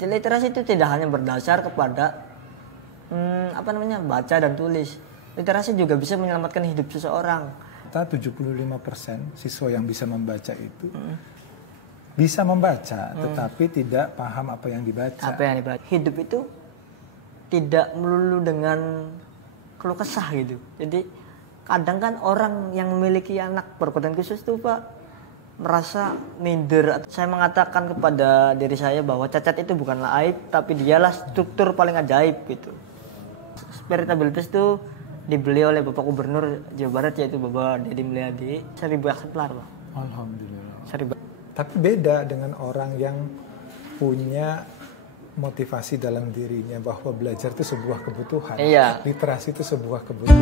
Jadi literasi itu tidak hanya berdasar kepada baca dan tulis. Literasi juga bisa menyelamatkan hidup seseorang. Kita 75% siswa yang bisa membaca itu bisa membaca, tetapi tidak paham apa yang dibaca. Apa yang dibaca. Hidup itu tidak melulu dengan keluh kesah gitu. Jadi kadang kan orang yang memiliki anak berkebutuhan khusus tuh Pak merasa minder. Saya mengatakan kepada diri saya bahwa cacat itu bukanlah aib, tapi dialah struktur paling ajaib gitu. Spiritabilitas itu dibeli oleh Bapak Gubernur Jawa Barat, yaitu Bapak Deddy Mulyadi, 1000 eksemplar Pak. Alhamdulillah. 1000. Tapi beda dengan orang yang punya motivasi dalam dirinya bahwa belajar itu sebuah kebutuhan. Iya. Literasi itu sebuah kebutuhan.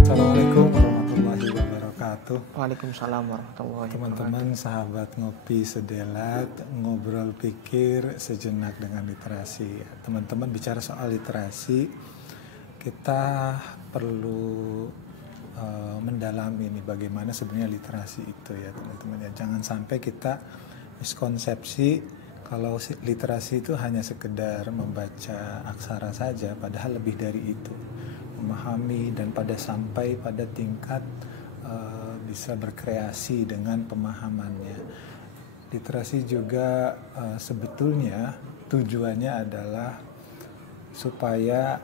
Assalamualaikum warahmatullahi wabarakatuh. Waalaikumsalam warahmatullahi wabarakatuh. Teman-teman, sahabat Ngopi Sedelat, ngobrol pikir sejenak dengan literasi. Teman-teman, bicara soal literasi, kita perlu mendalami nih bagaimana sebenarnya literasi itu ya teman-teman ya. Jangan sampai kita miskonsepsi kalau literasi itu hanya sekedar membaca aksara saja, padahal lebih dari itu. Memahami dan sampai pada tingkat bisa berkreasi dengan pemahamannya. Literasi juga sebetulnya tujuannya adalah supaya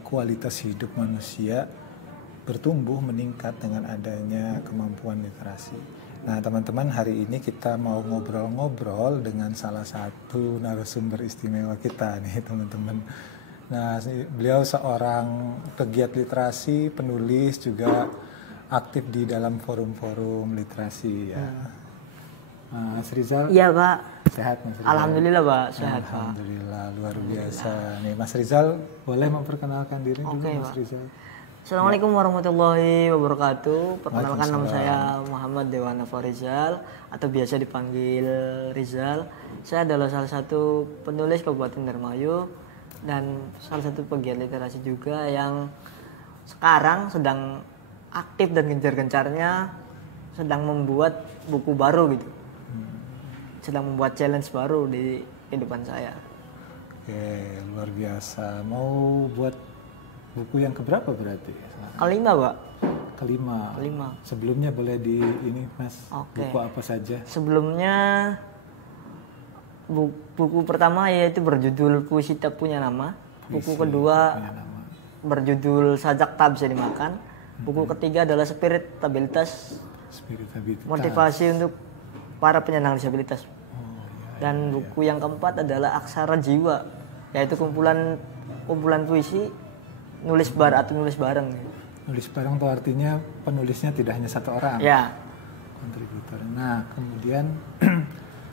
kualitas hidup manusia bertumbuh meningkat dengan adanya kemampuan literasi. Nah teman-teman, hari ini kita mau ngobrol-ngobrol dengan salah satu narasumber istimewa kita nih teman-teman. Nah beliau seorang pegiat literasi, penulis, juga aktif di dalam forum-forum literasi ya. Mas Rizal? Iya Pak. Sehat Mas Rizal? Alhamdulillah Pak, sehat Pak. Alhamdulillah, luar biasa. Nih Mas Rizal, boleh memperkenalkan diri dulu Mas Rizal? Assalamualaikum warahmatullahi wabarakatuh. Perkenalkan, nama saya Muhammad Dewana Farizal atau biasa dipanggil Rizal. Saya adalah salah satu penulis Kabupaten Indramayu dan salah satu pegiat literasi juga yang sekarang sedang aktif dan gencar-gencarnya sedang membuat buku baru gitu. Sedang membuat challenge baru di kehidupan saya. Oke, luar biasa. Mau buat buku yang keberapa berarti? Kelima Pak. Kelima. Sebelumnya boleh di ini Mas, buku apa saja? Sebelumnya buku pertama yaitu berjudul Puisi Tak Punya Nama. Buku kedua berjudul Sajak Tak Bisa Dimakan. Buku ketiga adalah Spiritabilitas. Motivasi untuk para penyandang disabilitas. Dan buku yang keempat adalah Aksara Jiwa, yaitu kumpulan puisi nulis bareng. Nulis bareng itu artinya penulisnya tidak hanya satu orang. Ya. Kontributor. Nah, kemudian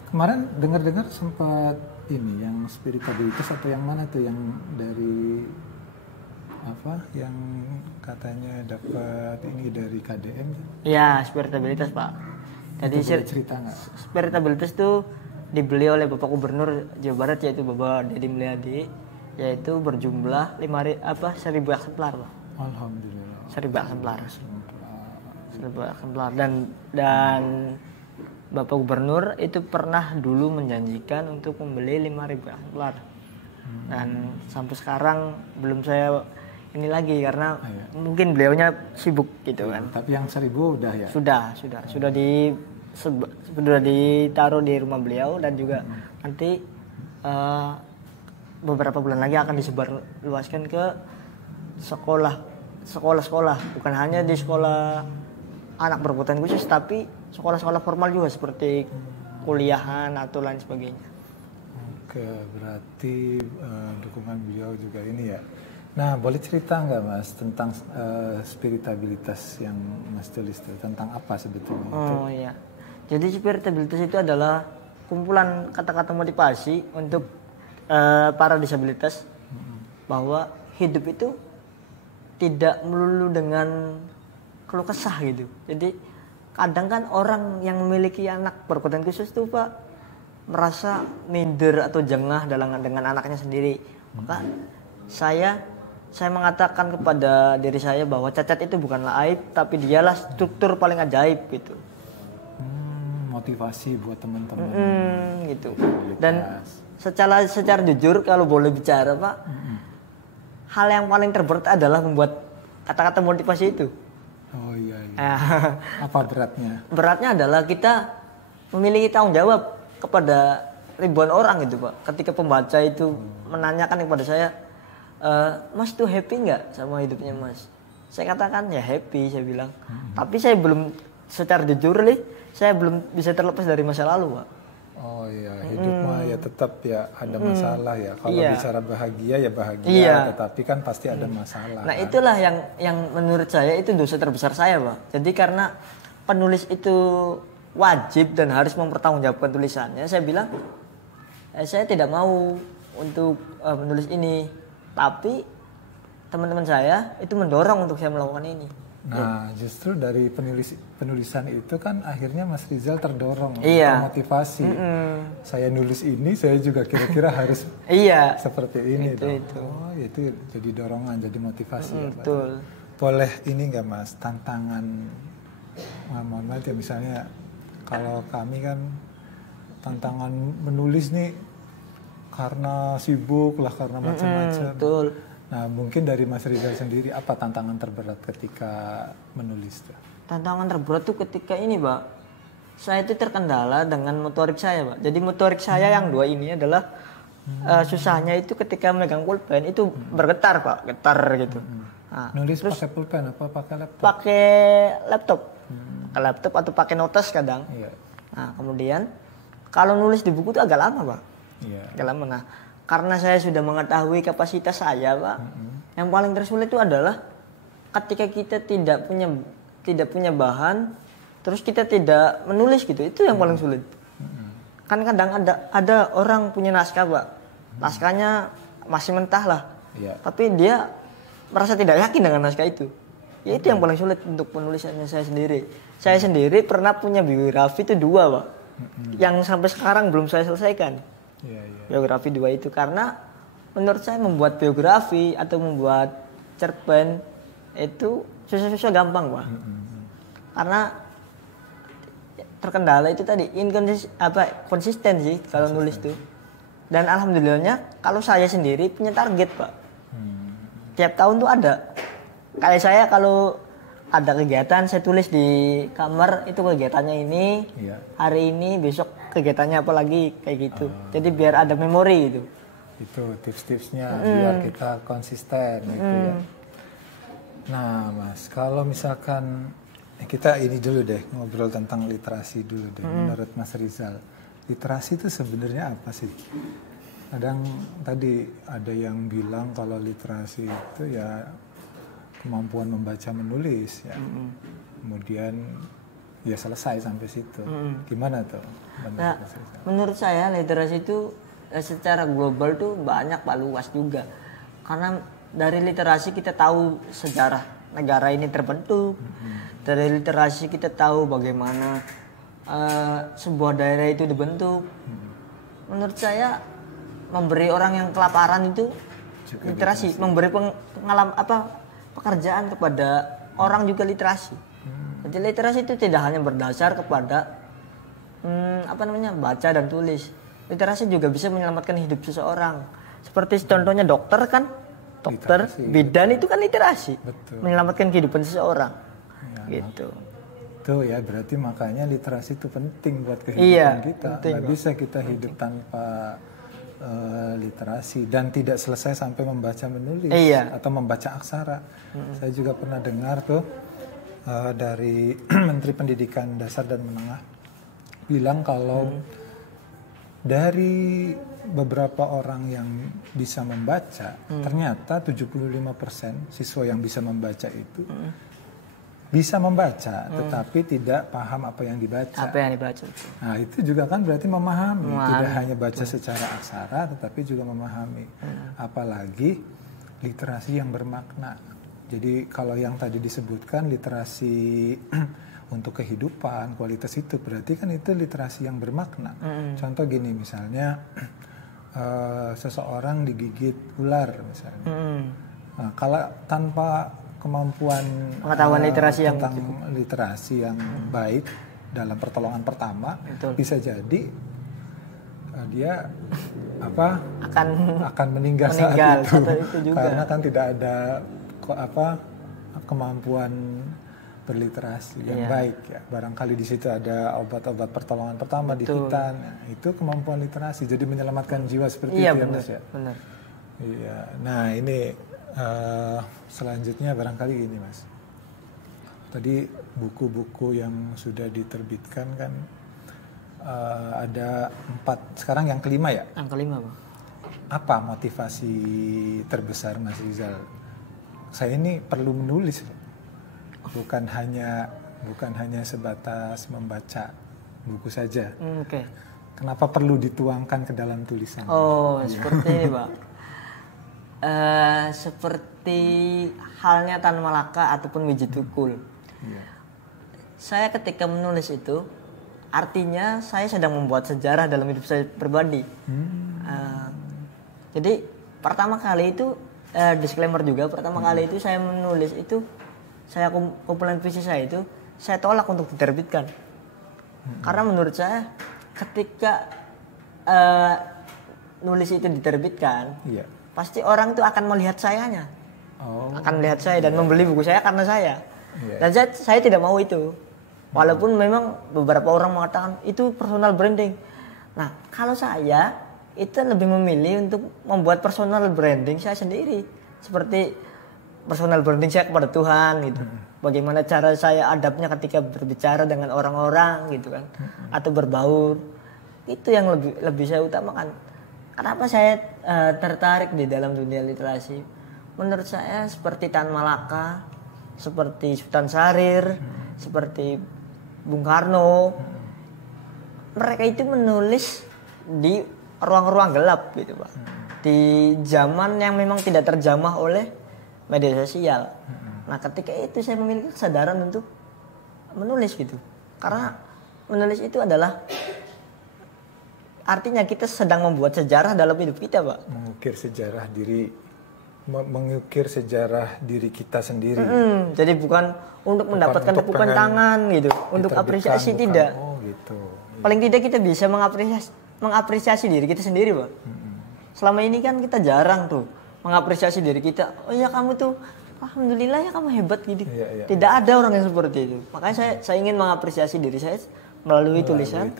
kemarin dengar-dengar sempat ini yang spiritabilitas atau yang mana tuh yang dari apa yang katanya dapat ini dari KDM? Ya, spiritabilitas Pak. Jadi cerita nggak? Spiritabilitas itu dibeli oleh Bapak Gubernur Jawa Barat, yaitu Bapak Deddy Mulyadi, yaitu berjumlah 1000 eksemplar Pak. Alhamdulillah. 1000 eksemplar. 1000 eksemplar dan Bapak Gubernur itu pernah dulu menjanjikan untuk membeli 5000 eksemplar. Dan sampai sekarang belum saya ini lagi karena mungkin beliaunya sibuk gitu kan. Tapi yang 1000 udah ya? Sudah ditaruh di rumah beliau dan juga nanti beberapa bulan lagi akan disebarluaskan ke sekolah-sekolah, bukan hanya di sekolah anak berkebutuhan khusus, tapi sekolah-sekolah formal juga seperti kuliahan atau lain sebagainya. Oke, berarti dukungan beliau juga ini ya. Nah, boleh cerita nggak Mas tentang spiritabilitas yang Mas tulis itu, tentang apa sebetulnya? Oh iya, jadi spiritabilitas itu adalah kumpulan kata-kata motivasi untuk para disabilitas bahwa hidup itu tidak melulu dengan keluh kesah gitu. Jadi kadang kan orang yang memiliki anak berkebutuhan khusus tuh Pak merasa minder atau jengah dengan anaknya sendiri. Maka saya mengatakan kepada diri saya bahwa cacat itu bukanlah aib, tapi dialah struktur paling ajaib gitu. motivasi buat teman-teman. Gitu. Dan secara jujur kalau boleh bicara Pak, hal yang paling terberat adalah membuat kata-kata motivasi itu. Oh iya. Apa beratnya? Beratnya adalah kita memiliki tanggung jawab kepada ribuan orang gitu Pak. Ketika pembaca itu menanyakan kepada saya, Mas tuh happy nggak sama hidupnya Mas? Saya katakan ya happy, saya bilang. Tapi saya belum, secara jujur nih, saya belum bisa terlepas dari masa lalu Pak. Oh iya, hidup mah ya tetap ya ada masalah ya. Kalau bicara bahagia ya bahagia, tetapi kan pasti ada masalah. Nah itulah yang menurut saya itu dosa terbesar saya Pak. Jadi karena penulis itu wajib dan harus mempertanggungjawabkan tulisannya, saya bilang saya tidak mau untuk menulis ini. Tapi teman-teman saya itu mendorong untuk saya melakukan ini. Nah, justru dari penulisan itu kan akhirnya Mas Rizal terdorong, termotivasi. Saya nulis ini, saya juga kira-kira harus seperti ini. Itu. Oh, itu jadi dorongan, jadi motivasi. Betul. Boleh ini nggak Mas, tantangan, mohon maaf ya misalnya, kalau kami kan tantangan menulis nih karena sibuk lah, karena macam-macam. Betul. Nah, mungkin dari Mas Rizal sendiri apa tantangan terberat ketika menulis? Tantangan terberat tuh ketika ini, Pak. Saya itu terkendala dengan motorik saya, Pak. Jadi motorik saya yang dua ini adalah susahnya itu ketika memegang pulpen itu bergetar, Pak, getar gitu. Nah, nulis pakai pulpen apa pakai laptop? Pakai laptop. Pakai laptop atau pakai notes kadang. Iya. Nah, kemudian kalau nulis di buku itu agak lama, Pak. Iya. Agak lama. Nah, karena saya sudah mengetahui kapasitas saya, Pak. Yang paling tersulit itu adalah ketika kita tidak punya bahan, terus kita tidak menulis gitu. Itu yang paling sulit. Kan kadang ada orang punya naskah, Pak. Naskahnya masih mentah lah. Iya. Tapi dia merasa tidak yakin dengan naskah itu. Ya itu yang paling sulit untuk penulisannya saya sendiri. Saya sendiri pernah punya biografi itu 2, Pak. Yang sampai sekarang belum saya selesaikan. Biografi 2 itu karena menurut saya membuat biografi atau membuat cerpen itu susah-susah gampang, Pak. Karena terkendala itu tadi konsisten sih kalau nulis tuh. Dan alhamdulillahnya kalau saya sendiri punya target, Pak. Tiap tahun tuh ada. Kayak saya kalau ada kegiatan saya tulis di kamar itu kegiatannya ini, hari ini, besok kegiatannya apa lagi kayak gitu. Jadi biar ada memori gitu. Itu tips-tipsnya biar kita konsisten gitu ya. Nah, Mas, kalau misalkan kita ini dulu deh ngobrol tentang literasi dulu deh. Menurut Mas Rizal, literasi itu sebenarnya apa sih? Kadang tadi ada yang bilang kalau literasi itu ya kemampuan membaca menulis ya. Kemudian ya selesai sampai situ. Gimana tuh? Nah, menurut saya literasi itu secara global tuh banyak, Pak, luas juga. Karena dari literasi kita tahu sejarah negara ini terbentuk. Dari literasi kita tahu bagaimana sebuah daerah itu dibentuk. Menurut saya memberi orang yang kelaparan itu juga literasi, memberi pekerjaan kepada orang juga literasi. Jadi literasi itu tidak hanya berdasar kepada baca dan tulis. Literasi juga bisa menyelamatkan hidup seseorang. Seperti contohnya dokter kan, dokter literasi, bidan itu kan literasi, menyelamatkan kehidupan seseorang. Gitu. Tuh ya, berarti makanya literasi itu penting buat kehidupan kita. Nggak bisa kita hidup tanpa literasi dan tidak selesai sampai membaca menulis atau membaca aksara. Saya juga pernah dengar tuh dari Menteri Pendidikan Dasar dan Menengah bilang kalau dari beberapa orang yang bisa membaca, ternyata 75% siswa yang bisa membaca itu bisa membaca, tetapi tidak paham apa yang dibaca. Apa yang dibaca. Nah, itu juga kan berarti memahami. Tidak hanya baca secara aksara, tetapi juga memahami. Apalagi literasi yang bermakna. Jadi kalau yang tadi disebutkan literasi untuk kehidupan, kualitas itu, berarti kan itu literasi yang bermakna. Contoh gini, misalnya seseorang digigit ular misalnya. Nah, kalau tanpa kemampuan pengetahuan literasi tentang literasi yang baik, dalam pertolongan pertama, Betul. bisa jadi dia akan meninggal saat itu juga. Karena kan tidak ada kemampuan berliterasi yang baik ya. Barangkali di situ ada obat-obat pertolongan pertama. Betul. Di hutan. Nah, itu kemampuan literasi. Jadi menyelamatkan jiwa seperti itu ya, Mas ya. Benar. Iya. Nah, ini selanjutnya barangkali gini, Mas. Tadi buku-buku yang sudah diterbitkan kan ada 4. Sekarang yang kelima ya? Yang kelima, Bang. Apa motivasi terbesar Mas Rizal? Saya ini perlu menulis, bukan hanya sebatas membaca buku saja. Oke. Kenapa perlu dituangkan ke dalam tulisan? Oh, seperti ini, Pak. Seperti halnya Tan Malaka ataupun Wiji Tukul. Saya ketika menulis itu, artinya saya sedang membuat sejarah dalam hidup saya pribadi. Jadi pertama kali itu disclaimer juga, pertama kali itu saya menulis itu, saya kumpulan puisi saya itu saya tolak untuk diterbitkan. Karena menurut saya ketika nulis itu diterbitkan, pasti orang itu akan melihat sayanya, akan melihat saya dan membeli buku saya karena saya. Dan saya tidak mau itu. Walaupun memang beberapa orang mengatakan itu personal branding. Nah, kalau saya itu lebih memilih untuk membuat personal branding saya sendiri. Seperti personal branding saya kepada Tuhan gitu. Bagaimana cara saya adabnya ketika berbicara dengan orang-orang gitu kan. Atau berbaur. Itu yang lebih saya utamakan. Kenapa saya tertarik di dalam dunia literasi? Menurut saya seperti Tan Malaka, seperti Sultan Syahrir, seperti Bung Karno. Mereka itu menulis di ruang-ruang gelap gitu, Pak. Di zaman yang memang tidak terjamah oleh media sosial. Nah, ketika itu saya memiliki kesadaran untuk menulis gitu. Karena menulis itu adalah artinya kita sedang membuat sejarah dalam hidup kita, Pak. Mengukir sejarah diri kita sendiri. Jadi bukan untuk mendapatkan tepukan tangan gitu, untuk apresiasi bukan. Tidak. Oh gitu. Paling tidak kita bisa mengapresiasi diri kita sendiri, Pak. Selama ini kan kita jarang tuh mengapresiasi diri kita. Oh ya kamu tuh, alhamdulillah ya kamu hebat gitu. Tidak ada orang yang seperti itu. Makanya saya ingin mengapresiasi diri saya melalui tulisan.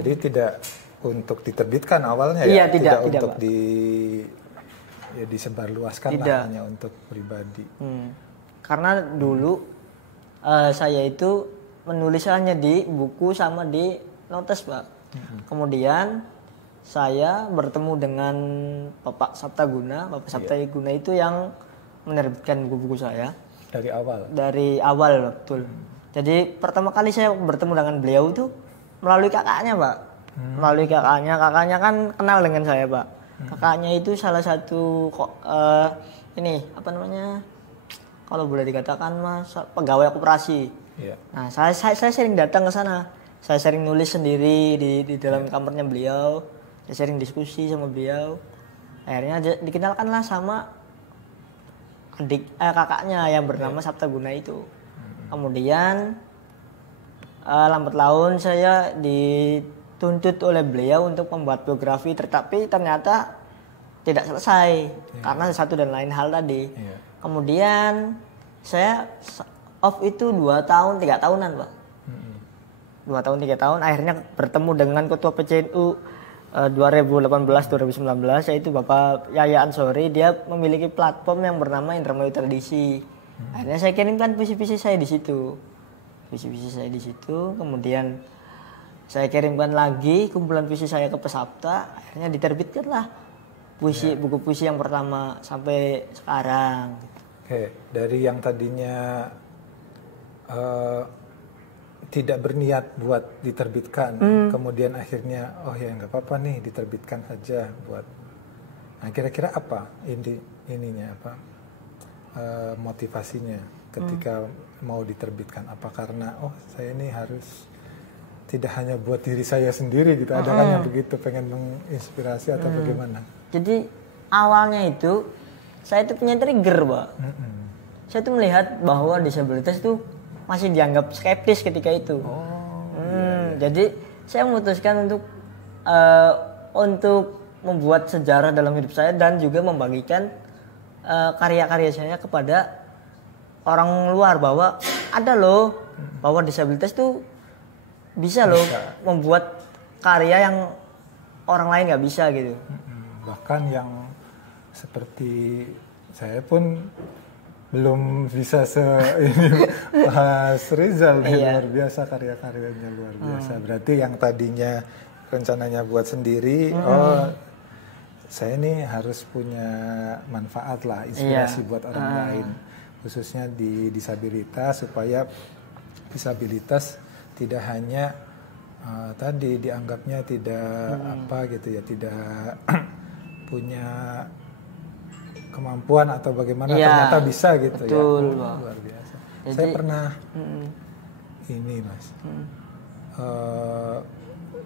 Jadi tidak untuk diterbitkan awalnya ya, tidak untuk disebarluaskan lah, hanya untuk pribadi. Karena dulu saya itu menulis hanya di buku sama di notes, Pak. Kemudian saya bertemu dengan Bapak Saptaguna. Bapak Saptaguna itu yang menerbitkan buku-buku saya. Dari awal, betul. Jadi pertama kali saya bertemu dengan beliau itu melalui kakaknya, Pak. Melalui kakaknya kan kenal dengan saya, Pak. Kakaknya itu salah satu kalau boleh dikatakan Mas, pegawai koperasi. Nah, saya sering datang ke sana. Saya sering nulis sendiri di dalam kamarnya beliau. Saya sering diskusi sama beliau. Akhirnya dikenalkanlah sama kakaknya yang bernama Saptaguna itu. Kemudian lambat laun saya dituntut oleh beliau untuk membuat biografi, tetapi ternyata tidak selesai karena satu dan lain hal tadi. Kemudian saya off itu 2 tahun 3 tahunan, Pak. 2 tahun 3 tahun akhirnya bertemu dengan ketua PCNU 2018-2019, yaitu Bapak Yaya Ansori. Dia memiliki platform yang bernama Indramayu Tradisi. Akhirnya saya kirimkan puisi-puisi saya di situ. Kemudian saya kirimkan lagi kumpulan puisi saya ke Pesapta. Akhirnya diterbitkanlah buku puisi yang pertama sampai sekarang. Oke, dari yang tadinya tidak berniat buat diterbitkan, kemudian akhirnya nggak apa-apa nih diterbitkan saja buat. Nah, kira-kira apa motivasinya ketika mau diterbitkan? Apa karena saya ini harus tidak hanya buat diri saya sendiri gitu, ada kan yang begitu, pengen menginspirasi atau bagaimana? Jadi awalnya itu saya itu punya trigger, Pak. Saya tuh melihat bahwa disabilitas itu masih dianggap skeptis ketika itu. Jadi saya memutuskan untuk membuat sejarah dalam hidup saya dan juga membagikan karya-karya saya kepada orang luar bahwa ada loh, bahwa disabilitas tuh bisa loh membuat karya yang orang lain nggak bisa gitu. Bahkan yang seperti saya pun belum bisa Mas Rizal, luar biasa karya-karyanya, luar biasa. Berarti yang tadinya rencananya buat sendiri, saya ini harus punya manfaat lah, inspirasi buat orang lain, khususnya di disabilitas, supaya disabilitas tidak hanya tadi dianggapnya tidak tidak punya kemampuan atau bagaimana, ternyata bisa gitu. Betul, ya. Luar biasa. Jadi, saya pernah ini Mas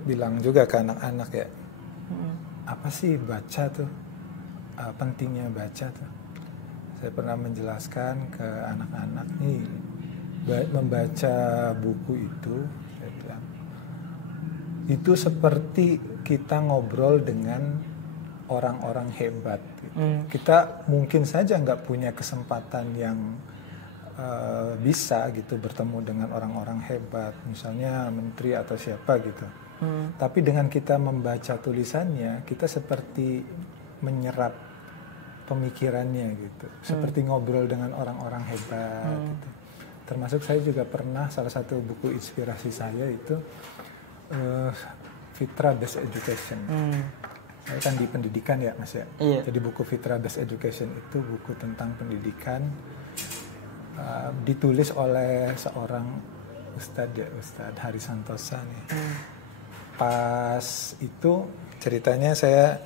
bilang juga ke anak-anak ya, apa sih baca tuh, pentingnya baca tuh. Saya pernah menjelaskan ke anak-anak nih, membaca buku itu, saya bilang, itu seperti kita ngobrol dengan orang-orang hebat. Gitu. Kita mungkin saja nggak punya kesempatan yang bisa gitu bertemu dengan orang-orang hebat, misalnya menteri atau siapa gitu. Tapi dengan kita membaca tulisannya, kita seperti menyerap pemikirannya gitu, seperti ngobrol dengan orang-orang hebat. Gitu. Termasuk saya juga pernah, salah satu buku inspirasi saya itu Fitra Best Education. Saya kan di pendidikan ya Mas ya. Iya. Jadi buku Fitra Best Education itu buku tentang pendidikan, ditulis oleh seorang Ustadz Hari Santosa nih. Pas itu ceritanya saya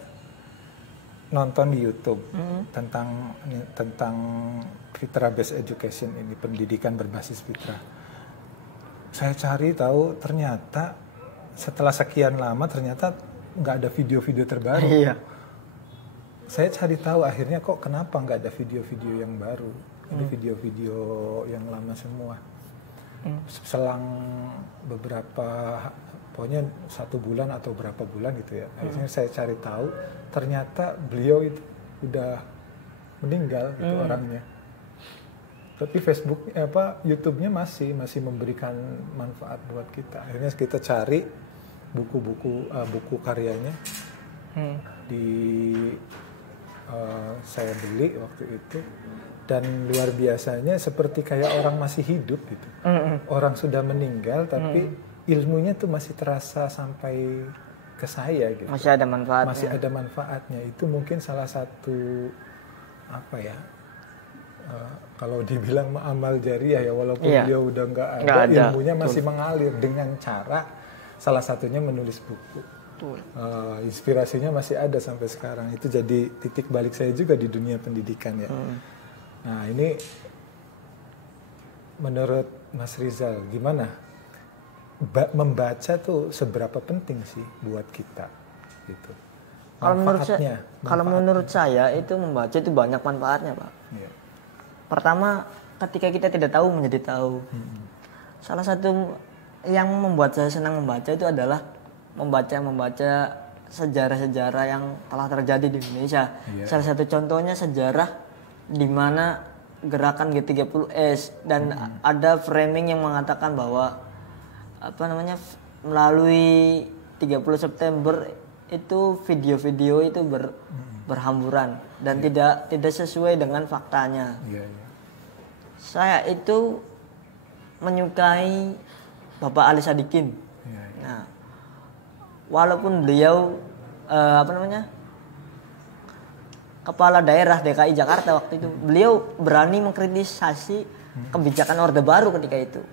nonton di YouTube tentang Fitra Best Education ini, pendidikan berbasis Fitra. Saya cari tahu, ternyata setelah sekian lama ternyata nggak ada video-video terbaru. Iya. Saya cari tahu akhirnya kok kenapa nggak ada video-video yang baru. Ini video-video yang lama semua. Selang beberapa, pokoknya 1 bulan atau berapa bulan gitu ya. Akhirnya saya cari tahu, ternyata beliau itu udah meninggal gitu orangnya. Tapi Facebook YouTube-nya masih memberikan manfaat buat kita. Akhirnya kita cari buku karyanya, saya beli waktu itu, dan luar biasanya seperti kayak orang masih hidup gitu. Orang sudah meninggal tapi ilmunya tuh masih terasa sampai ke saya gitu. Masih ada manfaatnya. Masih ada manfaatnya. Itu mungkin salah satu kalau dibilang amal jariah ya, walaupun dia udah nggak ada, ilmunya masih mengalir dengan cara salah satunya menulis buku. Inspirasinya masih ada sampai sekarang. Itu jadi titik balik saya juga di dunia pendidikan ya. Nah ini menurut Mas Rizal gimana? Membaca tuh seberapa penting sih buat kita? Gitu. Kalau menurut saya itu membaca itu banyak manfaatnya Pak. Ya. Pertama, ketika kita tidak tahu menjadi tahu. Salah satu yang membuat saya senang membaca itu adalah membaca sejarah-sejarah yang telah terjadi di Indonesia. Salah satu contohnya sejarah di mana gerakan G30S, dan ada framing yang mengatakan bahwa melalui 30 September itu video-video itu berhamburan dan tidak sesuai dengan faktanya. Saya itu menyukai Bapak Ali Sadikin. Nah, walaupun beliau kepala daerah DKI Jakarta waktu itu, beliau berani mengkritisasi kebijakan Orde Baru ketika itu.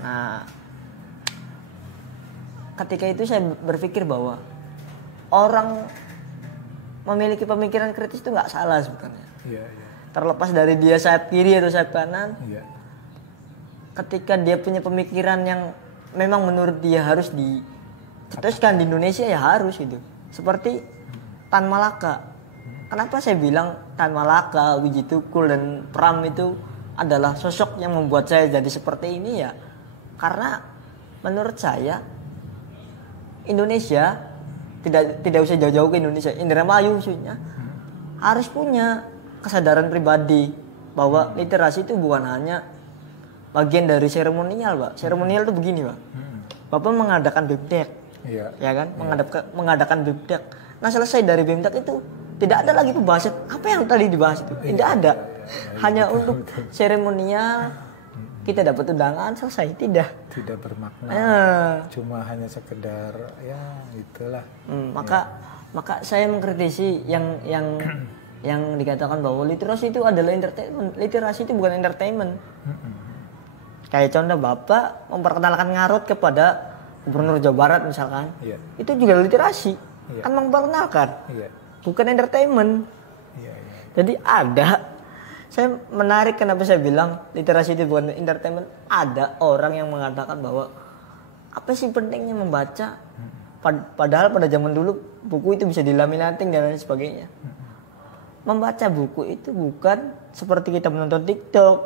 Nah, ketika itu saya berpikir bahwa orang memiliki pemikiran kritis itu nggak salah sebetulnya. Terlepas dari dia sayap kiri atau sayap kanan. Ketika dia punya pemikiran yang memang menurut dia harus diteruskan di Indonesia, ya harus gitu. Seperti Tan Malaka. Kenapa saya bilang Tan Malaka, Wiji Tukul dan Pram itu adalah sosok yang membuat saya jadi seperti ini ya. Karena menurut saya Indonesia tidak usah jauh-jauh ke Indonesia, Indramayu khususnya harus punya kesadaran pribadi bahwa literasi itu bukan hanya bagian dari seremonial, Pak. Seremonial itu begini, Pak. Bapak mengadakan BIMTEK, ya kan? Mengadakan BIMTEK. Nah, selesai dari BIMTEK itu tidak ada lagi pembahasan apa yang tadi dibahas itu, tidak ada. Hanya untuk seremonial, kita dapat undangan, selesai, tidak bermakna. Cuma hanya sekedar ya itulah. Maka saya mengkritisi yang dikatakan bahwa literasi itu adalah entertainment. Literasi itu bukan entertainment. Kayak contoh Bapak memperkenalkan Ngarut kepada Gubernur Jawa Barat misalkan. Itu juga literasi. Kan memperkenalkan. Bukan entertainment. Jadi saya menarik kenapa saya bilang literasi itu bukan entertainment. Ada orang yang mengatakan bahwa apa sih pentingnya membaca? Padahal pada zaman dulu buku itu bisa dilaminating dan lain sebagainya. Membaca buku itu bukan seperti kita menonton TikTok,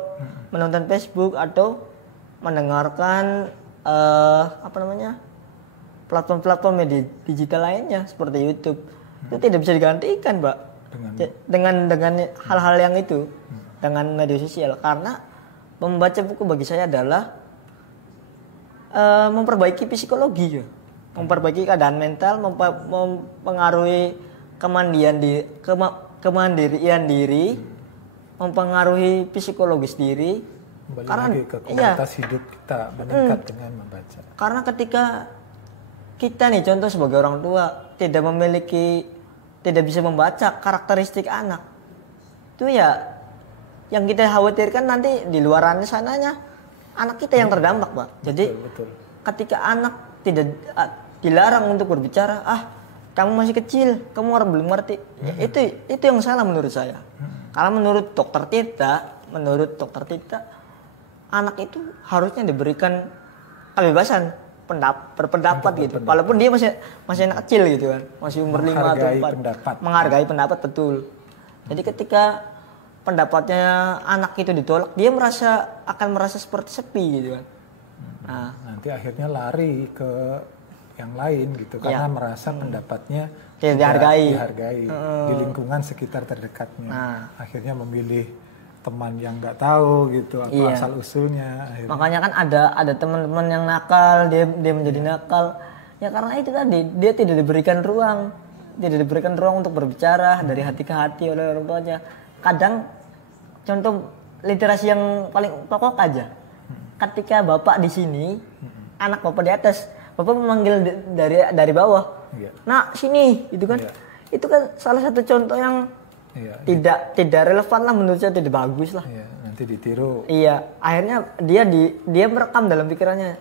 menonton Facebook atau mendengarkan platform-platform media digital lainnya seperti YouTube. Itu tidak bisa digantikan, Pak. Dengan hal-hal yang itu, dengan media sosial. Karena membaca buku bagi saya adalah memperbaiki psikologi, memperbaiki keadaan mental, mempengaruhi kemandirian diri, mempengaruhi psikologis diri. Karena ke kualitas hidup kita meningkat dengan membaca. Karena ketika kita nih contoh sebagai orang tua tidak bisa membaca karakteristik anak, itu ya yang kita khawatirkan nanti di luaran sananya anak kita yang terdampak, Pak. Jadi betul. Ketika anak tidak dilarang untuk berbicara, kamu masih kecil, kamu orang belum ngerti. Itu yang salah menurut saya. Karena menurut dokter Tirta, anak itu harusnya diberikan kebebasan berpendapat gitu. Walaupun dia masih anak kecil gitu kan, masih umur 5 atau 4. Menghargai pendapat, betul. Jadi ketika pendapatnya anak itu ditolak, dia akan merasa seperti sepi gitu kan. Nah, nanti akhirnya lari ke yang lain gitu karena merasa pendapatnya tidak dihargai di lingkungan sekitar terdekatnya. Akhirnya memilih teman yang nggak tahu gitu apa asal usulnya. Akhirnya. Makanya kan ada teman-teman yang nakal, dia menjadi nakal. Ya karena itu tadi dia tidak diberikan ruang untuk berbicara dari hati ke hati oleh orang tuanya. Kadang contoh literasi yang paling pokok aja. Ketika bapak di sini, anak bapak di atas, bapak memanggil dari bawah. Nah sini, itu kan, itu kan salah satu contoh yang tidak relevan lah menurut saya, tidak bagus lah. Nanti ditiru. Akhirnya dia merekam dalam pikirannya.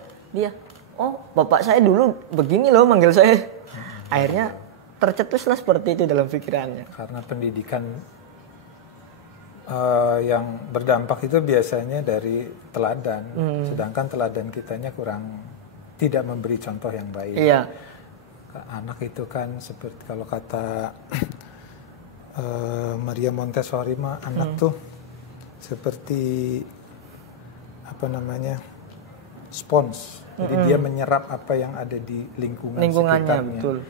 Bapak saya dulu begini loh manggil saya. Akhirnya tercetuslah seperti itu dalam pikirannya. Karena pendidikan yang berdampak itu biasanya dari teladan, sedangkan teladan kitanya tidak memberi contoh yang baik. Anak itu kan seperti kalau kata Maria Montessori anak tuh seperti spons. Jadi dia menyerap apa yang ada di lingkungannya, sekitarnya. Betul.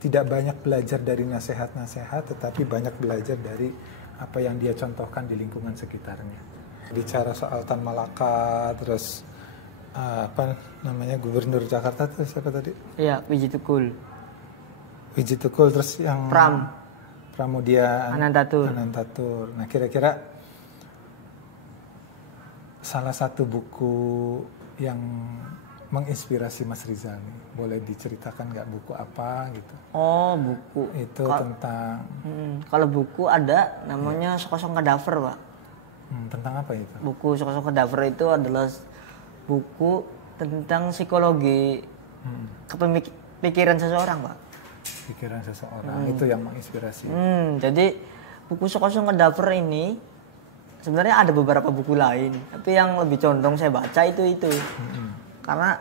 Tidak banyak belajar dari nasihat-nasihat, tetapi banyak belajar dari apa yang dia contohkan di lingkungan sekitarnya. Bicara soal Tan Malaka, terus Gubernur Jakarta tuh siapa tadi? Wiji Tukul, terus yang Pramudia Anantatur. Nah, kira-kira salah satu buku yang menginspirasi Mas Rizal nih, boleh diceritakan nggak buku apa gitu? Buku itu tentang kalau buku ada namanya Sokosong Kadaver, Pak. Tentang apa itu? Buku Sokosong Kadaver itu adalah buku tentang psikologi pikiran seseorang, Pak. Pikiran seseorang itu yang menginspirasi. Jadi buku Sokosong Kadaver ini sebenarnya ada beberapa buku lain, tapi yang lebih condong saya baca itu. Karena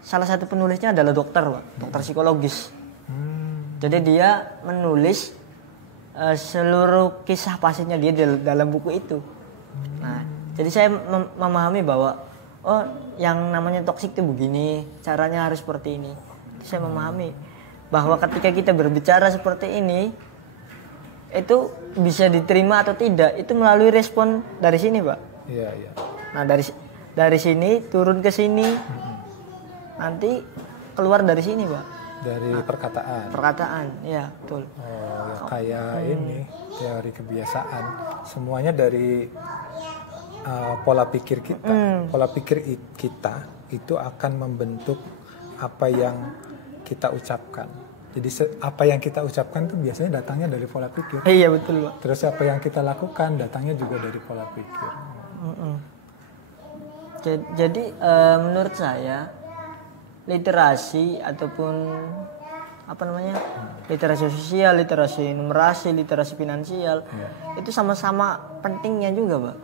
salah satu penulisnya adalah dokter, Pak, dokter psikologis. Jadi dia menulis seluruh kisah pasiennya dia dalam buku itu. Nah, jadi saya memahami bahwa oh, yang namanya toksik itu begini, caranya harus seperti ini. Saya memahami bahwa ketika kita berbicara seperti ini, itu bisa diterima atau tidak, itu melalui respon dari sini, Pak. Iya, iya. Nah, dari sini turun ke sini, nanti keluar dari sini, Pak. Dari perkataan. Perkataan, ya betul. Oh, ya kayak ini teori kebiasaan. Semuanya dari pola pikir kita. Pola pikir kita itu akan membentuk apa yang kita ucapkan. Jadi apa yang kita ucapkan itu biasanya datangnya dari pola pikir. Iya betul, Pak. Terus apa yang kita lakukan datangnya juga dari pola pikir. Jadi menurut saya literasi ataupun apa namanya literasi sosial, literasi numerasi, literasi finansial itu sama-sama pentingnya juga, Pak.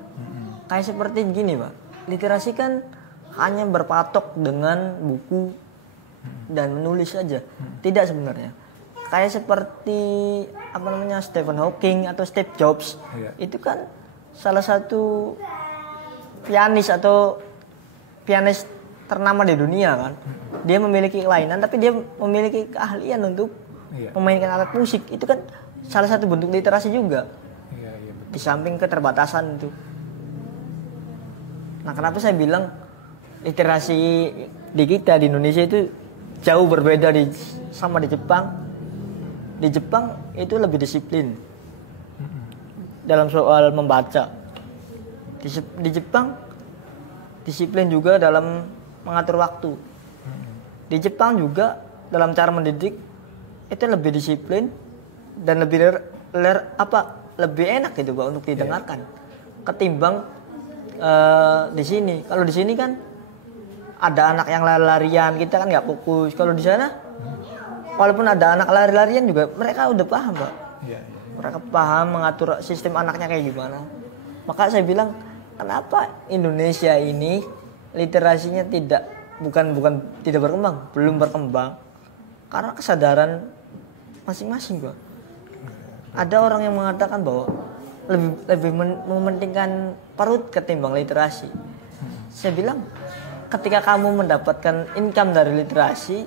Kayak seperti gini, Pak. Literasi kan hanya berpatok dengan buku dan menulis saja, tidak sebenarnya. Kayak seperti apa namanya Stephen Hawking atau Steve Jobs, itu kan salah satu pianis ternama di dunia kan. Dia memiliki kelainan tapi dia memiliki keahlian untuk memainkan alat musik. Itu kan salah satu bentuk literasi juga. Di samping keterbatasan itu. Nah, kenapa saya bilang literasi di kita di Indonesia itu jauh berbeda sama di Jepang. Di Jepang itu lebih disiplin dalam soal membaca. Di Jepang disiplin juga dalam mengatur waktu. Di Jepang juga dalam cara mendidik itu lebih disiplin dan lebih lebih enak gitu, Pak, untuk didengarkan ketimbang di sini. Kalau di sini kan ada anak yang lari-larian, kita kan nggak fokus. Kalau di sana walaupun ada anak lari-larian juga mereka udah paham, Pak. Mereka paham mengatur sistem anaknya kayak gimana. Maka saya bilang kenapa Indonesia ini literasinya bukan tidak berkembang, belum berkembang karena kesadaran masing-masing, Pak. Ada orang yang mengatakan bahwa lebih mementingkan perut ketimbang literasi. Saya bilang ketika kamu mendapatkan income dari literasi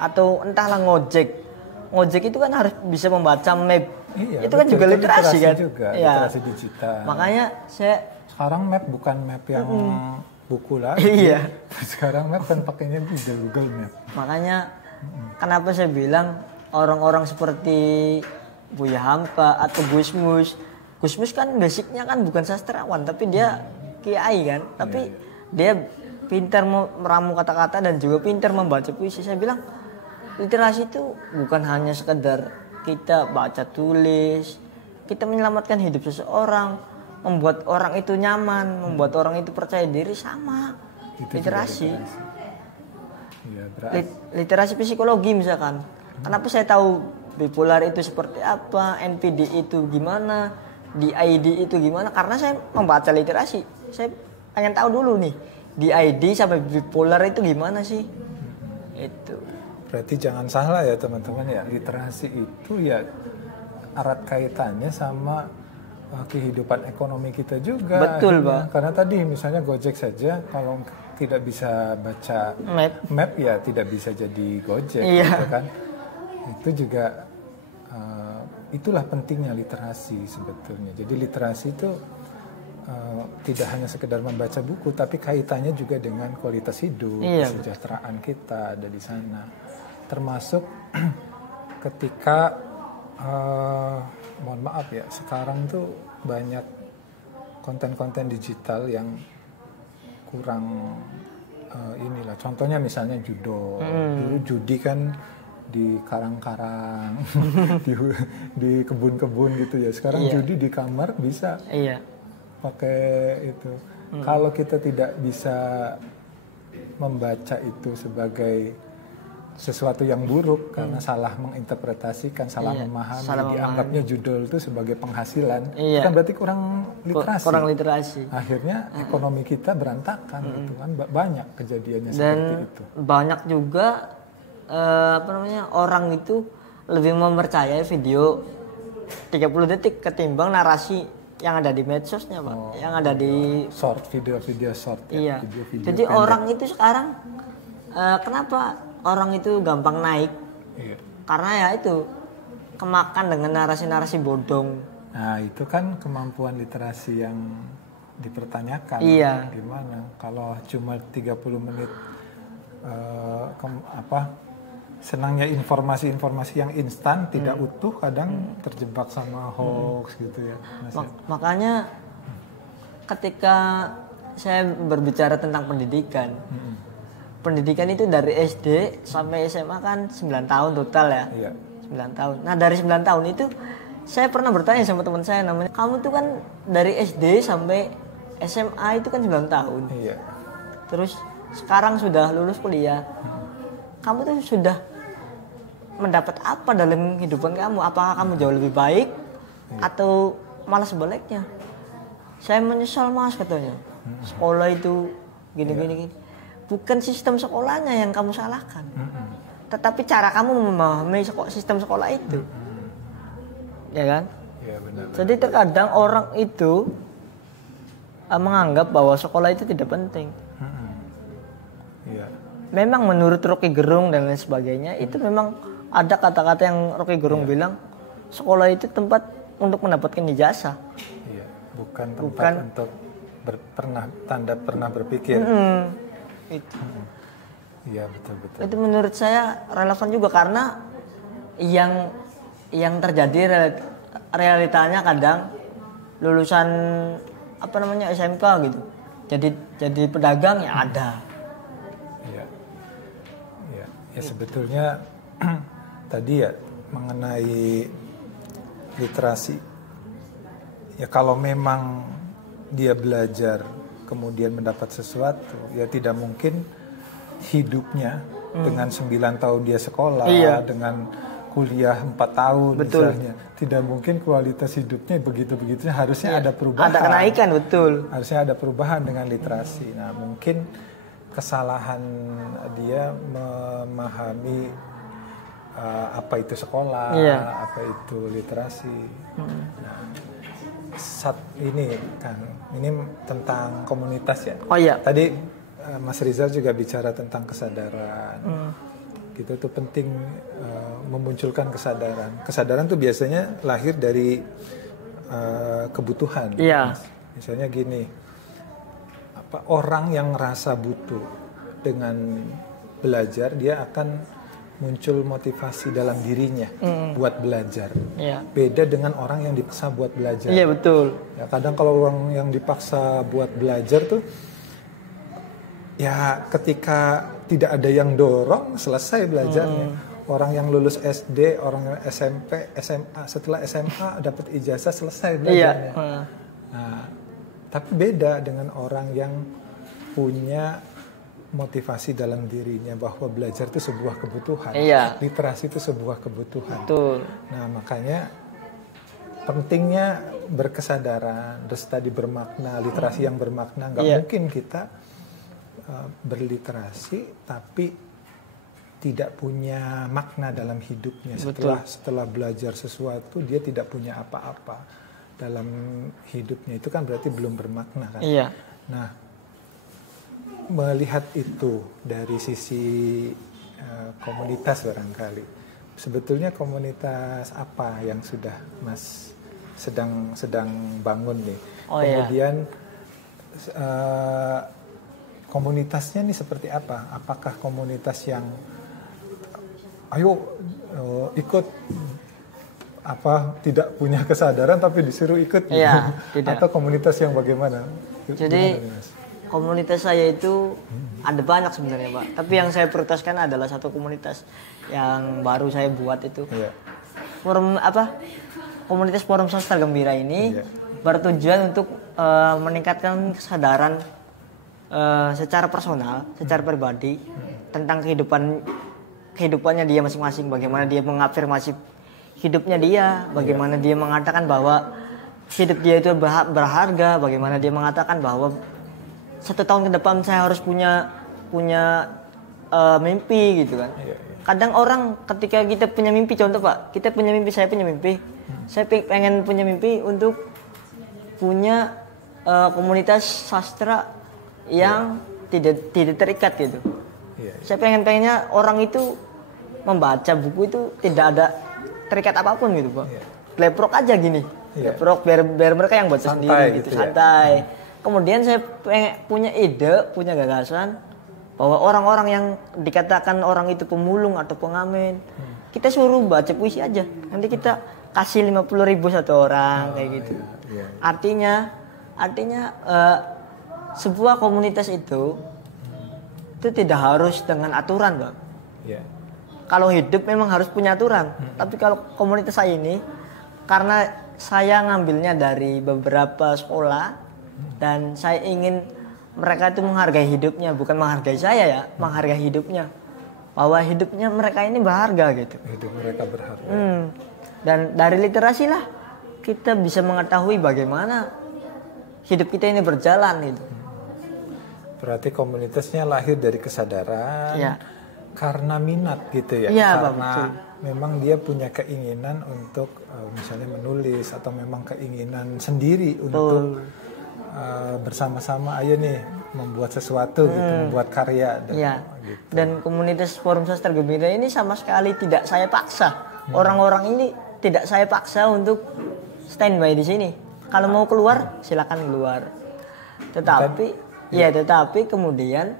atau entahlah ngojek itu kan harus bisa membaca map. Iya, itu kan juga literasi kan? Juga, ya. Literasi digital. Makanya sekarang map bukan map yang buku lah. Iya. Sekarang map kan pakainya Google Map. Makanya kenapa saya bilang orang-orang seperti Buya Hamka atau Gusmus kan basicnya kan bukan sastrawan tapi dia kiai kan. Tapi dia pintar meramu kata-kata dan juga pintar membaca puisi. Saya bilang literasi itu bukan hanya sekedar kita baca tulis, kita menyelamatkan hidup seseorang, membuat orang itu nyaman, membuat orang itu percaya diri sama. Itu literasi. Literasi psikologi misalkan. Kenapa saya tahu bipolar itu seperti apa, NPD itu gimana, DID itu gimana? Karena saya membaca literasi. Saya pengen tahu dulu nih, DID sampai bipolar itu gimana sih? Itu. Berarti jangan salah ya teman-teman ya, literasi itu ya erat kaitannya sama kehidupan ekonomi kita juga. Betul, Pak. Karena tadi misalnya Gojek saja kalau tidak bisa baca map ya tidak bisa jadi Gojek, gitu kan. Itu juga itulah pentingnya literasi sebetulnya. Jadi literasi itu tidak hanya sekedar membaca buku, tapi kaitannya juga dengan kualitas hidup, kesejahteraan kita ada di sana. Termasuk ketika mohon maaf ya, sekarang tuh banyak konten-konten digital yang kurang inilah. Contohnya misalnya judo. Dulu judi kan di karang-karang, di kebun-kebun gitu ya. Sekarang judi di kamar bisa pakai itu. Kalau kita tidak bisa membaca itu sebagai sesuatu yang buruk karena salah menginterpretasikan, salah memahami, dianggapnya judul itu sebagai penghasilan, itu kan berarti kurang literasi. Akhirnya ekonomi kita berantakan, gitu kan, banyak kejadiannya seperti itu. Dan banyak juga orang itu lebih mempercayai video 30 detik ketimbang narasi yang ada di medsosnya Pak, yang ada di short, video-video short ya. Iya. Video-video Jadi pendek. orang itu sekarang kenapa orang itu gampang naik? Iya. Karena ya itu kemakan dengan narasi-narasi bodong. Nah itu kan kemampuan literasi yang dipertanyakan. Iya. Gimana kalau cuma 30 menit senangnya informasi-informasi yang instan tidak utuh, kadang terjebak sama hoax gitu ya. Makanya ketika saya berbicara tentang pendidikan, pendidikan itu dari SD sampai SMA kan 9 tahun total ya. Iya. 9 tahun. Nah dari 9 tahun itu saya pernah bertanya sama teman saya namanya, kamu tuh kan dari SD sampai SMA itu kan 9 tahun. Iya. Terus sekarang sudah lulus kuliah. Kamu tuh sudah mendapat apa dalam kehidupan kamu? Apakah kamu jauh lebih baik atau malah sebaliknya? Saya menyesal Mas katanya. Sekolah itu gini. Bukan sistem sekolahnya yang kamu salahkan. Tetapi cara kamu memahami sistem sekolah itu. Ya kan? Iya benar. Jadi terkadang orang itu menganggap bahwa sekolah itu tidak penting. Iya. Memang menurut Rocky Gerung dan lain sebagainya itu memang ada kata-kata yang Rocky Gerung bilang sekolah itu tempat untuk mendapatkan ijazah. Iya, bukan tempat untuk pernah berpikir. Itu. Iya betul. Itu menurut saya relevan juga karena yang terjadi realitanya kadang lulusan SMK gitu. Jadi pedagang ya ada. Iya. Ya sebetulnya tadi ya mengenai literasi. Ya kalau memang dia belajar kemudian mendapat sesuatu, ya tidak mungkin hidupnya dengan 9 tahun dia sekolah, dengan kuliah 4 tahun misalnya. Tidak mungkin kualitas hidupnya begitu-begitu, harusnya ada perubahan. Ada kenaikan, betul. Harusnya ada perubahan dengan literasi. Nah, mungkin kesalahan dia memahami apa itu sekolah, apa itu literasi. Nah, ini tentang komunitas ya. Oh iya. Tadi Mas Rizal juga bicara tentang kesadaran. Gitu tuh penting memunculkan kesadaran. Kesadaran tuh biasanya lahir dari kebutuhan. Iya. Misalnya gini, orang yang ngerasa butuh dengan belajar, dia akan muncul motivasi dalam dirinya buat belajar. Iya. Beda dengan orang yang dipaksa buat belajar. Iya betul. Ya, kadang kalau orang yang dipaksa buat belajar tuh, ya ketika tidak ada yang dorong, selesai belajarnya. Orang yang lulus SD, orang yang SMP, SMA, setelah SMA dapat ijazah, selesai belajarnya. Iya. Nah, tapi beda dengan orang yang punya motivasi dalam dirinya bahwa belajar itu sebuah kebutuhan. Iya. Literasi itu sebuah kebutuhan. Betul. Nah, makanya pentingnya berkesadaran, terus tadi bermakna, literasi yang bermakna. Nggak mungkin kita berliterasi tapi tidak punya makna dalam hidupnya. Setelah belajar sesuatu, dia tidak punya apa-apa dalam hidupnya. Itu kan berarti belum bermakna kan? Iya. Nah, melihat itu dari sisi komunitas barangkali. Sebetulnya komunitas apa yang sudah Mas sedang bangun nih? Kemudian komunitasnya nih seperti apa? Apakah komunitas yang ikut tidak punya kesadaran tapi disuruh ikut? Iya, tidak. Atau komunitas yang bagaimana? Jadi komunitas saya itu ada banyak sebenarnya Pak. Tapi yang saya prioritaskan adalah satu komunitas yang baru saya buat itu. Iya. Komunitas Forum Sastra Gembira ini bertujuan untuk meningkatkan kesadaran secara personal, secara pribadi tentang kehidupannya dia masing-masing. Bagaimana dia mengafirmasi hidupnya dia, bagaimana dia mengatakan bahwa hidup dia itu berharga, bagaimana dia mengatakan bahwa 1 tahun ke depan saya harus punya mimpi gitu kan. Kadang orang ketika kita punya mimpi, contoh Pak, saya punya mimpi, saya pengen punya mimpi untuk punya komunitas sastra yang tidak terikat gitu. Saya pengennya orang itu membaca buku itu tidak ada terikat apapun gitu Pak. Leprok aja gini. Leprok biar mereka yang baca santai sendiri gitu, santai. Kemudian saya punya ide, punya gagasan bahwa orang-orang yang dikatakan orang itu pemulung atau pengamen, kita suruh baca puisi aja. Nanti kita kasih 50.000 satu orang kayak gitu. Artinya sebuah komunitas itu tidak harus dengan aturan, Bang. Kalau hidup memang harus punya aturan. Tapi kalau komunitas saya ini, karena saya ngambilnya dari beberapa sekolah dan saya ingin mereka itu menghargai hidupnya, bukan menghargai saya ya, menghargai hidupnya. Bahwa hidupnya mereka ini berharga gitu. Hidup mereka berharga. Dan dari literasi lah kita bisa mengetahui bagaimana hidup kita ini berjalan gitu. Berarti komunitasnya lahir dari kesadaran, karena minat gitu ya. Karena memang dia punya keinginan untuk misalnya menulis atau memang keinginan sendiri untuk bersama-sama ayo nih membuat sesuatu gitu, membuat karya gitu. Dan komunitas Forum Sastra Gembira ini sama sekali tidak saya paksa. Orang-orang ini tidak saya paksa untuk standby di sini. Kalau mau keluar silakan keluar. Tetapi kemudian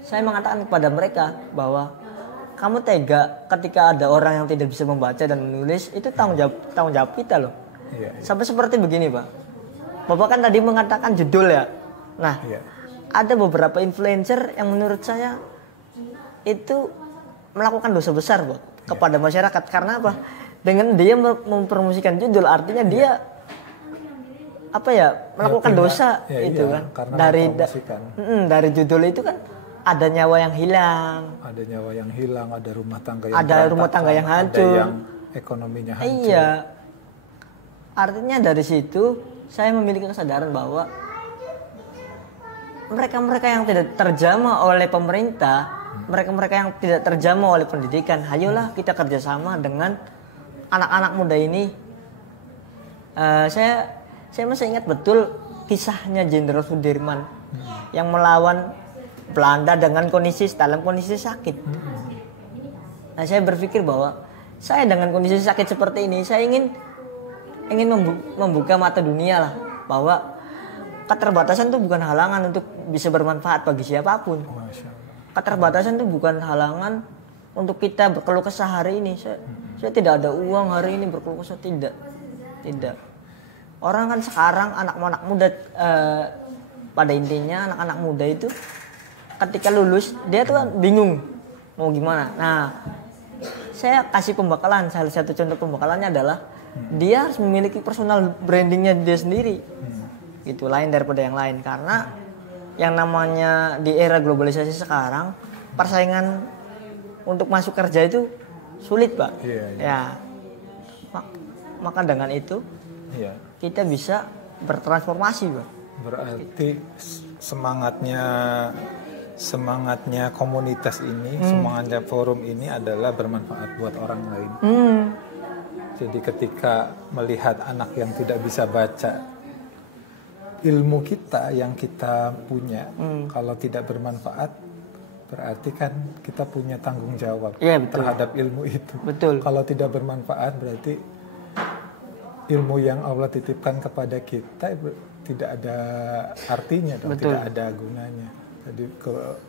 saya mengatakan kepada mereka bahwa kamu tega ketika ada orang yang tidak bisa membaca dan menulis, itu tanggung jawab kita loh. Sampai seperti begini Pak. Bapak kan tadi mengatakan judul ya. Nah, ada beberapa influencer yang menurut saya itu melakukan dosa besar Pak kepada masyarakat. Karena apa? Dengan dia mempromosikan judul, artinya dia melakukan dosa itu kan. Dari judul itu kan ada nyawa yang hilang. Ada rumah tangga yang hancur. Ada yang ekonominya hancur. Iya. Artinya dari situ saya memiliki kesadaran bahwa mereka-mereka yang tidak terjamah oleh pemerintah, mereka-mereka yang tidak terjamah oleh pendidikan, ayolah kita kerjasama dengan anak-anak muda ini. Saya masih ingat betul kisahnya Jenderal Sudirman yang melawan Belanda dalam kondisi sakit. Nah, saya berpikir bahwa saya dengan kondisi sakit seperti ini, saya ingin membuka mata dunia lah bahwa keterbatasan itu bukan halangan untuk bisa bermanfaat bagi siapapun. Keterbatasan itu bukan halangan untuk kita berkeluh kesah hari ini. Saya tidak ada uang hari ini berkeluh kesah, tidak. Orang kan sekarang anak-anak muda pada intinya anak-anak muda itu ketika lulus dia tuh kan bingung mau gimana. Nah, saya kasih pembekalan, salah satu contoh pembekalannya adalah dia harus memiliki personal brandingnya dia sendiri. Itu lain daripada yang lain, karena yang namanya di era globalisasi sekarang persaingan untuk masuk kerja itu sulit, Pak. Maka dengan itu kita bisa bertransformasi, Pak. Berarti semangatnya komunitas ini, semangatnya forum ini adalah bermanfaat buat orang lain. Jadi ketika melihat anak yang tidak bisa baca, ilmu kita yang kita punya kalau tidak bermanfaat, berarti kan kita punya tanggung jawab terhadap ilmu itu. Kalau tidak bermanfaat berarti ilmu yang Allah titipkan kepada kita tidak ada artinya, tidak ada gunanya. Jadi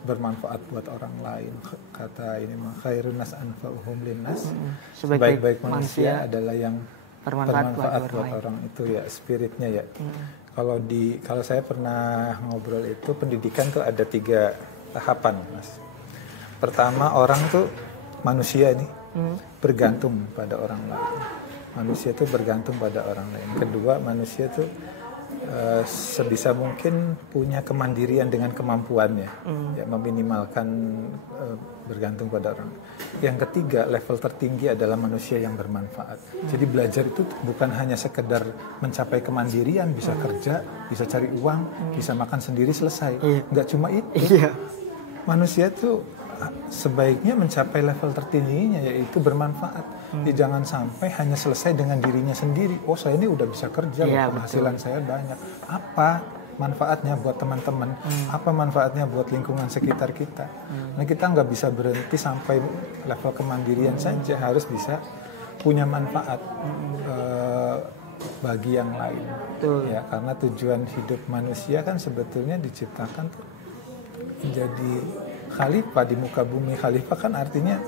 bermanfaat buat orang lain. Kata ini mah khairun nas anfa'uhum linnas. Sebaik-baik manusia adalah yang bermanfaat buat orang itu ya, spiritnya ya. Kalau saya pernah ngobrol itu, pendidikan tuh ada 3 tahapan, Mas. Pertama, orang tuh manusia nih bergantung pada orang lain. Manusia tuh bergantung pada orang lain. Kedua, manusia tuh sebisa mungkin punya kemandirian dengan kemampuannya, ya, meminimalkan bergantung pada orang. Yang ketiga, level tertinggi adalah manusia yang bermanfaat. Jadi belajar itu bukan hanya sekedar mencapai kemandirian, bisa kerja, bisa cari uang, bisa makan sendiri selesai. Nggak cuma itu. Manusia tuh sebaiknya mencapai level tertingginya, yaitu bermanfaat. Jangan sampai hanya selesai dengan dirinya sendiri. Oh, saya ini udah bisa kerja, penghasilan saya banyak. Apa manfaatnya buat teman-teman? Apa manfaatnya buat lingkungan sekitar kita? Nah, kita nggak bisa berhenti sampai level kemandirian saja, harus bisa punya manfaat bagi yang lain. Ya, karena tujuan hidup manusia kan sebetulnya diciptakan menjadi khalifah di muka bumi. Khalifah kan artinya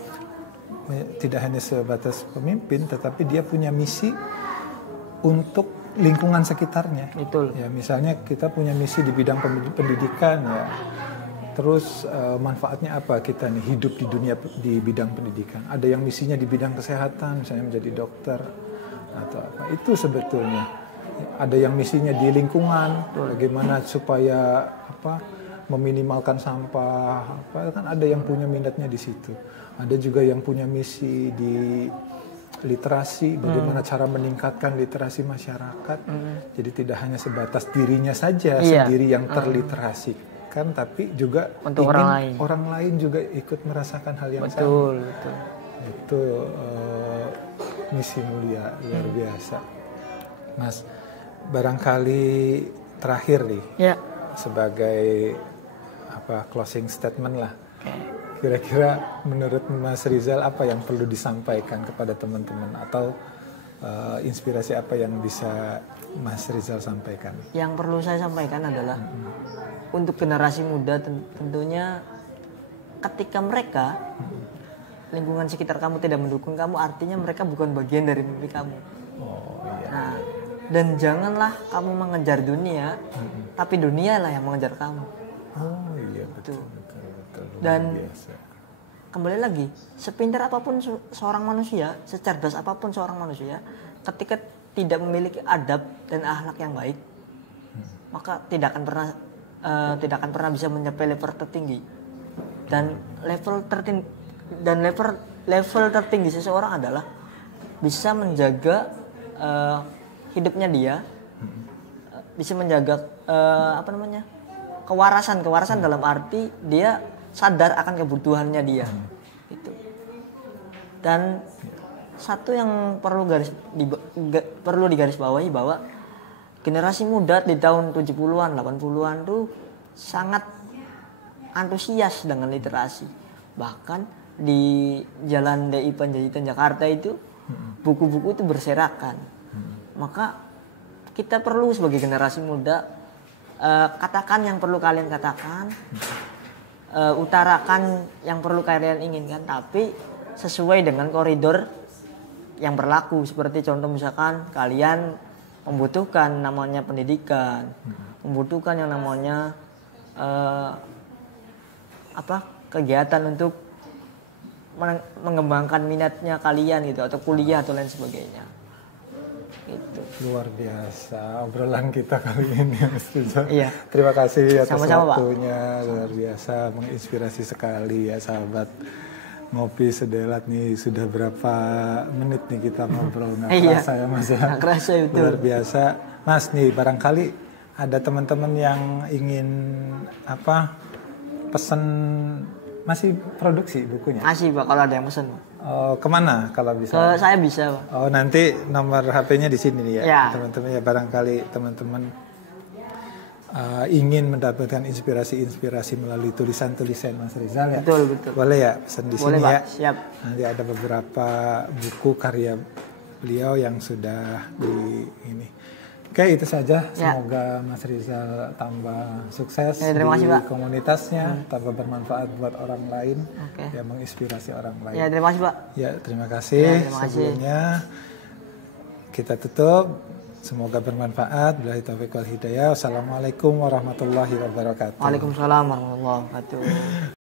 tidak hanya sebatas pemimpin, tetapi dia punya misi untuk lingkungan sekitarnya. Betul. Ya, misalnya kita punya misi di bidang pendidikan, ya. Terus manfaatnya apa kita nih hidup di dunia di bidang pendidikan? Ada yang misinya di bidang kesehatan, misalnya menjadi dokter atau apa. Itu sebetulnya. Ada yang misinya di lingkungan, bagaimana supaya meminimalkan sampah, kan ada yang punya minatnya di situ. Ada juga yang punya misi di literasi, bagaimana cara meningkatkan literasi masyarakat. Jadi tidak hanya sebatas dirinya saja sendiri yang terliterasikan, tapi juga untuk ingin orang lain juga ikut merasakan hal yang sama. Betul. Itu misi mulia luar biasa. Mas, barangkali terakhir nih, sebagai closing statement lah. Kira-kira menurut Mas Rizal apa yang perlu disampaikan kepada teman-teman, atau inspirasi apa yang bisa Mas Rizal sampaikan? Yang perlu saya sampaikan adalah untuk generasi muda, tentunya ketika mereka lingkungan sekitar kamu tidak mendukung kamu, artinya mereka bukan bagian dari mimpi kamu. Nah, dan janganlah kamu mengejar dunia, tapi dunia lah yang mengejar kamu. Betul. Dan kembali lagi, sepintar apapun seorang manusia, secerdas apapun seorang manusia, ketika tidak memiliki adab dan akhlak yang baik, maka tidak akan pernah bisa mencapai level tertinggi. Dan level tertinggi seseorang adalah bisa menjaga hidupnya dia, bisa menjaga kewarasan dalam arti dia sadar akan kebutuhannya dia. Itu. Dan satu yang perlu digarisbawahi bahwa generasi muda di tahun 70-an, 80-an tuh sangat antusias dengan literasi. Bahkan di Jalan DI Panjaitan Jakarta itu buku-buku itu berserakan. Maka kita perlu sebagai generasi muda katakan yang perlu kalian katakan, utarakan yang perlu kalian inginkan, tapi sesuai dengan koridor yang berlaku. Seperti contoh misalkan kalian membutuhkan namanya pendidikan, membutuhkan yang namanya kegiatan untuk mengembangkan minatnya kalian gitu, atau kuliah atau lain sebagainya. Itu. Luar biasa obrolan kita kali ini, Mas Rizal. Terima kasih atas waktunya, Pak. Luar biasa, menginspirasi sekali ya sahabat Ngopi Sedelat nih. Sudah berapa menit nih kita ngobrol, nggak kerasa ya Mas ya. Nggak kerasa, betul. Luar biasa. Mas, nih barangkali ada teman-teman yang ingin pesan, masih produksi bukunya? Masih Pak, kalau ada yang pesan. Kemana kalau bisa? Saya bisa Pak. Nanti nomor HP-nya di sini nih ya. Teman-teman ya, barangkali teman-teman ingin mendapatkan inspirasi melalui tulisan-tulisan Mas Rizal ya. Betul. Boleh ya pesan di sini Pak. ya. Siap. Nanti ada beberapa buku karya beliau yang sudah di ini. Oke, itu saja. Semoga Mas Rizal tambah sukses di komunitasnya, tambah bermanfaat buat orang lain, yang menginspirasi orang lain. Ya, terima kasih Pak. Ya, terima kasih. Sebelumnya kita tutup. Semoga bermanfaat. Billahi taufiq wal hidayah. Wassalamualaikum warahmatullahi wabarakatuh. Waalaikumsalam warahmatullahi wabarakatuh.